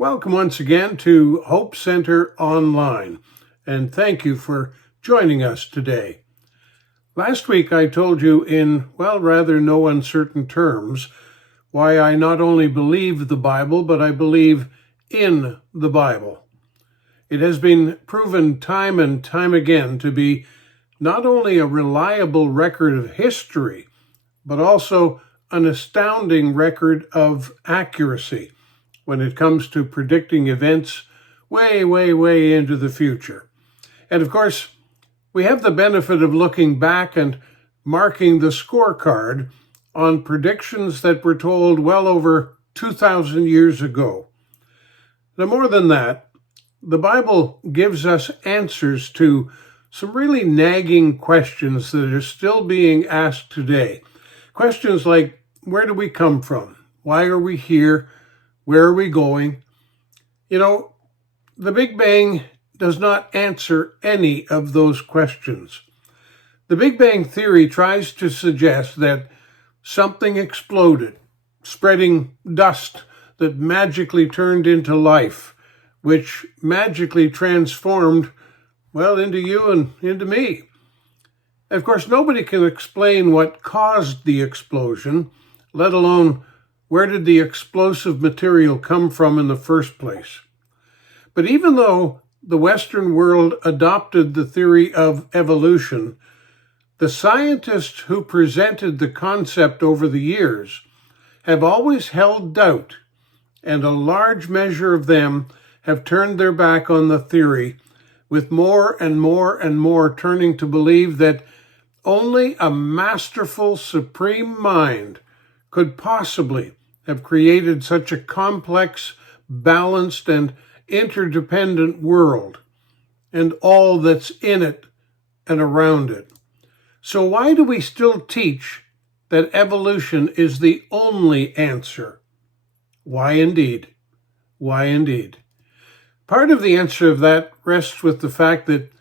Welcome once again to Hope Center Online, and thank you for joining us today. Last week I told you in, rather no uncertain terms, why I not only believe the Bible, but I believe in the Bible. It has been proven time and time again to be not only a reliable record of history, but also an astounding record of accuracy when it comes to predicting events way into the future. And of course, we have the benefit of looking back and marking the scorecard on predictions that were told well over 2,000 years ago. Now, more than that, the Bible gives us answers to some really nagging questions that are still being asked today. Questions like, where do we come from? Why are we here? Where are we going? The Big Bang does not answer any of those questions. The Big Bang Theory tries to suggest that something exploded, spreading dust that magically turned into life, which magically transformed, into you and into me. Of course, nobody can explain what caused the explosion, let alone where did the explosive material come from in the first place. But even though the Western world adopted the theory of evolution, the scientists who presented the concept over the years have always held doubt, and a large measure of them have turned their back on the theory, with more and more turning to believe that only a masterful supreme mind could possibly have created such a complex, balanced, and interdependent world, and all that's in it and around it. So why do we still teach that evolution is the only answer? Why indeed? Why indeed? Part of the answer of that rests with the fact that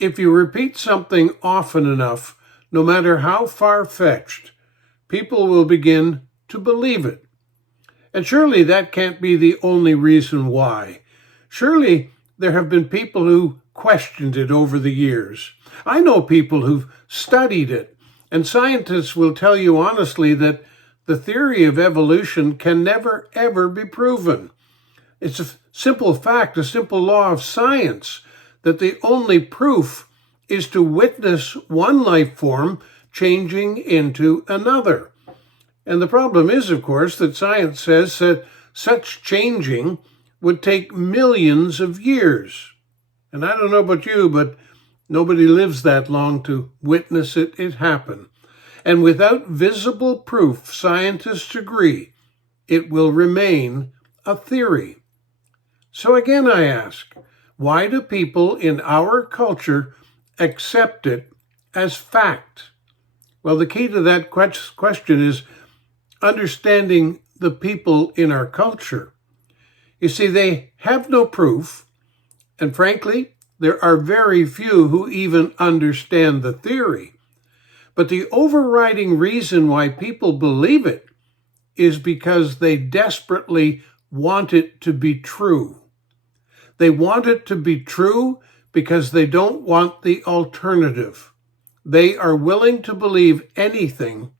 if you repeat something often enough, no matter how far-fetched, people will begin to believe it. And surely that can't be the only reason why. Surely there have been people who questioned it over the years. I know people who've studied it, and scientists will tell you honestly that the theory of evolution can never, ever be proven. It's a simple fact, a simple law of science, that the only proof is to witness one life form changing into another. And the problem is, of course, that science says that such changing would take millions of years. And I don't know about you, but nobody lives that long to witness it happen. And without visible proof, scientists agree, it will remain a theory. So again, I ask, why do people in our culture accept it as fact? Well, the key to that question is understanding the people in our culture. You see, they have no proof, and frankly, there are very few who even understand the theory. But the overriding reason why people believe it is because they desperately want it to be true. They want it to be true because they don't want the alternative. They are willing to believe anything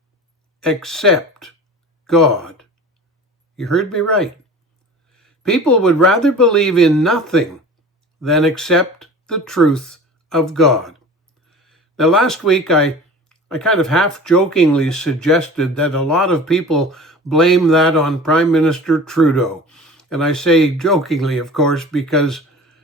except God. You heard me right. People would rather believe in nothing than accept the truth of God. Now, last week, I kind of half-jokingly suggested that a lot of people blame that on Prime Minister Trudeau. And I say jokingly, of course, because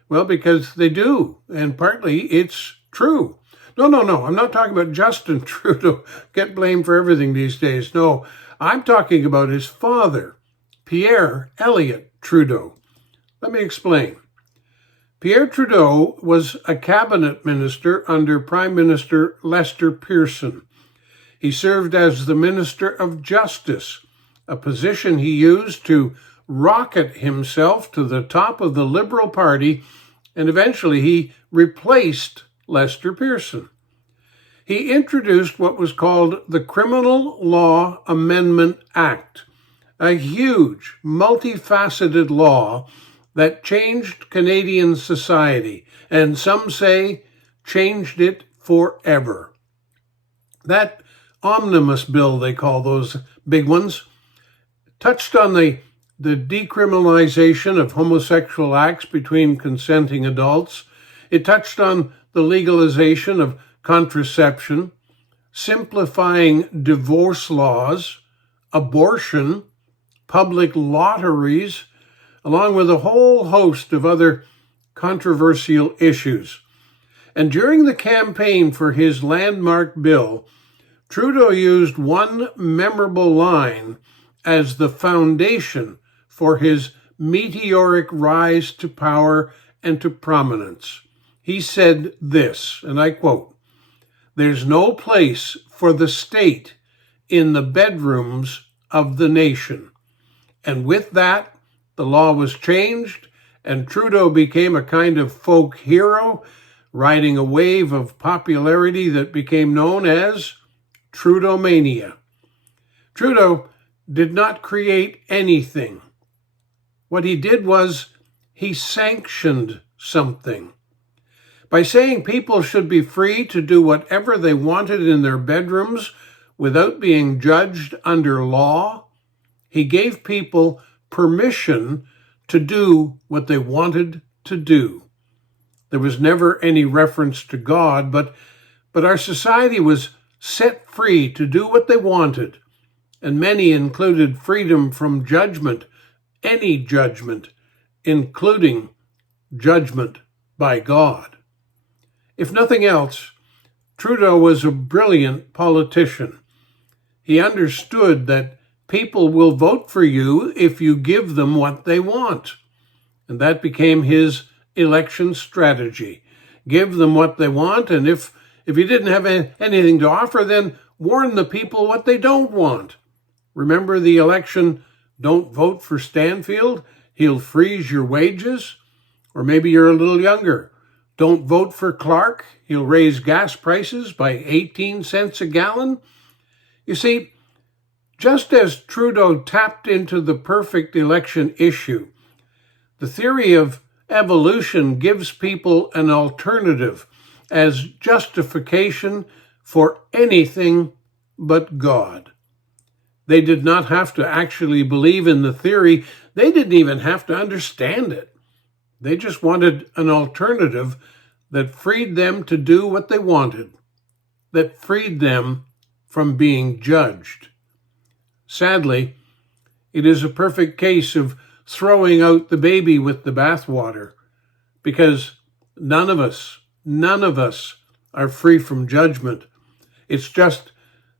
they do, and partly it's true. No, I'm not talking about Justin Trudeau, get blamed for everything these days. No, I'm talking about his father, Pierre Elliott Trudeau. Let me explain. Pierre Trudeau was a cabinet minister under Prime Minister Lester Pearson. He served as the Minister of Justice, a position he used to rocket himself to the top of the Liberal Party, and eventually he replaced Lester Pearson. He introduced what was called the Criminal Law Amendment Act, a huge, multifaceted law that changed Canadian society, and some say changed it forever. That omnibus bill, they call those big ones, touched on the decriminalization of homosexual acts between consenting adults. It touched on the legalization of contraception, simplifying divorce laws, abortion, public lotteries, along with a whole host of other controversial issues. And during the campaign for his landmark bill, Trudeau used one memorable line as the foundation for his meteoric rise to power and to prominence. He said this, and I quote, "There's no place for the state in the bedrooms of the nation." And with that, the law was changed, and Trudeau became a kind of folk hero, riding a wave of popularity that became known as Trudeau-mania. Trudeau did not create anything. What he did was he sanctioned something. By saying people should be free to do whatever they wanted in their bedrooms without being judged under law, he gave people permission to do what they wanted to do. There was never any reference to God, but our society was set free to do what they wanted, and many included freedom from judgment, any judgment, including judgment by God. If nothing else, Trudeau was a brilliant politician. He understood that people will vote for you if you give them what they want. And that became his election strategy. Give them what they want, and if you didn't have anything to offer, then warn the people what they don't want. Remember the election, "Don't vote for Stanfield, he'll freeze your wages"? Or maybe you're a little younger. "Don't vote for Clark, he'll raise gas prices by 18 cents a gallon." You see, just as Trudeau tapped into the perfect election issue, the theory of evolution gives people an alternative as justification for anything but God. They did not have to actually believe in the theory. They didn't even have to understand it. They just wanted an alternative that freed them to do what they wanted, that freed them from being judged. Sadly, it is a perfect case of throwing out the baby with the bathwater, because none of us are free from judgment. It's just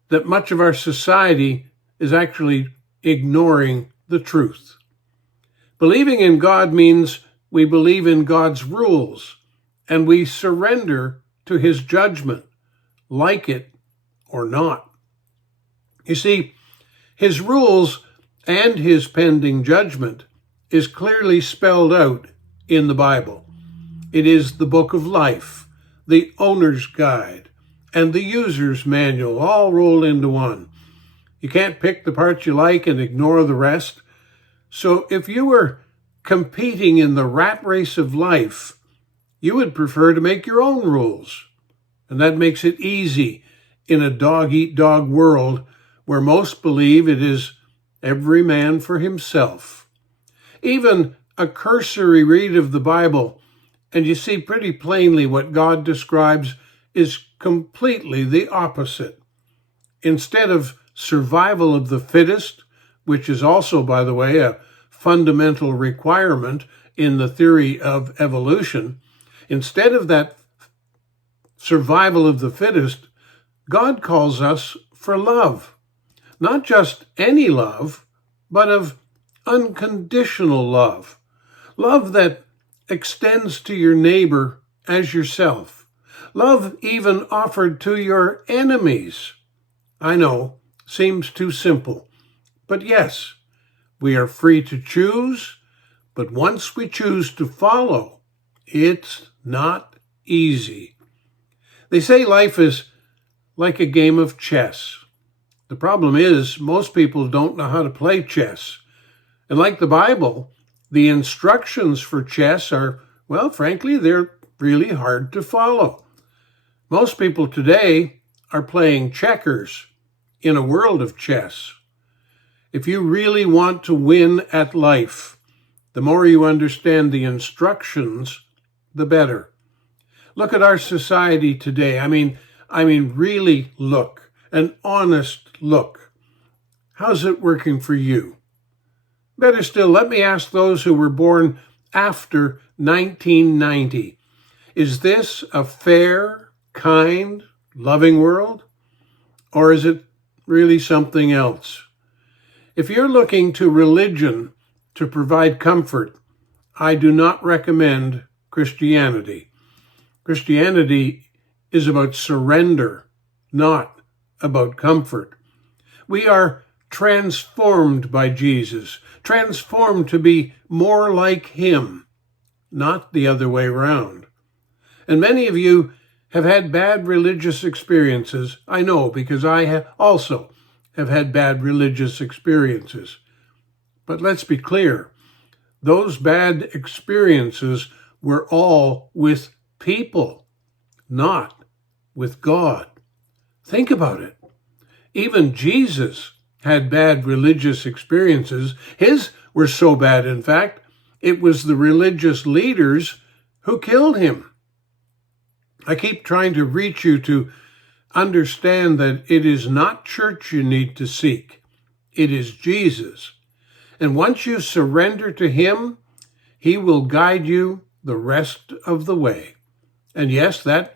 that much of our society is actually ignoring the truth. Believing in God means we believe in God's rules and we surrender to his judgment, like it or not. You see, his rules and his pending judgment is clearly spelled out in the Bible. It is the book of life, the owner's guide, and the user's manual all rolled into one. You can't pick the parts you like and ignore the rest. So if you were competing in the rat race of life, you would prefer to make your own rules. And that makes it easy in a dog-eat-dog world where most believe it is every man for himself. Even a cursory read of the Bible, and you see pretty plainly what God describes is completely the opposite. Instead of survival of the fittest, which is also, by the way, a fundamental requirement in the theory of evolution, instead of that survival of the fittest, God calls us for love. Not just any love, but of unconditional love. Love that extends to your neighbor as yourself. Love even offered to your enemies. I know, seems too simple. But yes, we are free to choose, but once we choose to follow, it's not easy. They say life is like a game of chess. The problem is most people don't know how to play chess. And like the Bible, The instructions for chess are, well, frankly, they're really hard to follow. Most people today are playing checkers in a world of chess. If you really want to win at life, the more you understand the instructions, the better. Look at our society today. I mean, really look, an honest look. How's it working for you? Better still, let me ask those who were born after 1990. Is this a fair, kind, loving world? Or is it really something else? If you're looking to religion to provide comfort, I do not recommend Christianity. Christianity is about surrender, not about comfort. We are transformed by Jesus, transformed to be more like him, not the other way around. And many of you have had bad religious experiences. I know, because I also have had bad religious experiences. But let's be clear, those bad experiences were all with people, not with God. Think about it. Even Jesus had bad religious experiences. His were so bad, in fact, it was the religious leaders who killed him. I keep trying to reach you to understand that it is not church you need to seek. It is Jesus. And once you surrender to him, he will guide you the rest of the way. And yes, that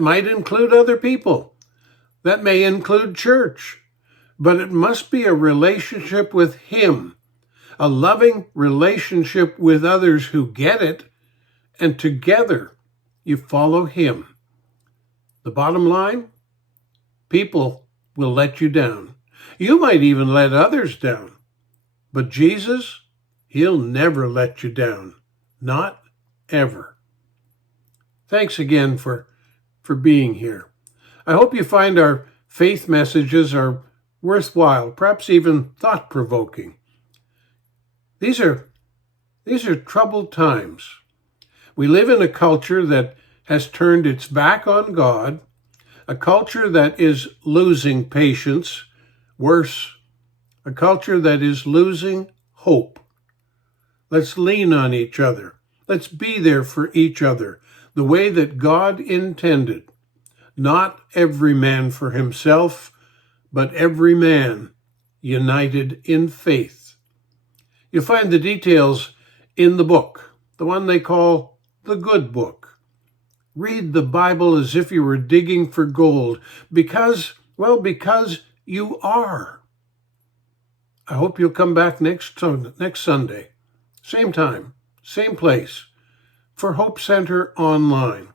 might include other people. That may include church. But it must be a relationship with him, a loving relationship with others who get it, and together you follow him. The bottom line, people will let you down. You might even let others down. But Jesus, he'll never let you down. Not ever. Thanks again for being here. I hope you find our faith messages are worthwhile, perhaps even thought-provoking. These are troubled times. We live in a culture that has turned its back on God, a culture that is losing patience, worse, a culture that is losing hope. Let's lean on each other. Let's be there for each other, the way that God intended. Not every man for himself, but every man united in faith. You'll find the details in the book, the one they call the Good Book. Read the Bible as if you were digging for gold, because you are. I hope you'll come back next Sunday, same time, same place, for Hope Center Online.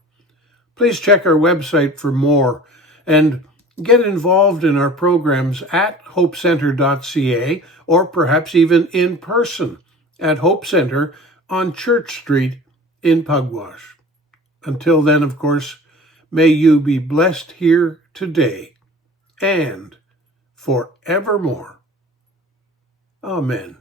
Please check our website for more and get involved in our programs at hopecenter.ca, or perhaps even in person at Hope Center on Church Street in Pugwash. Until then, of course, may you be blessed here today and forevermore. Amen.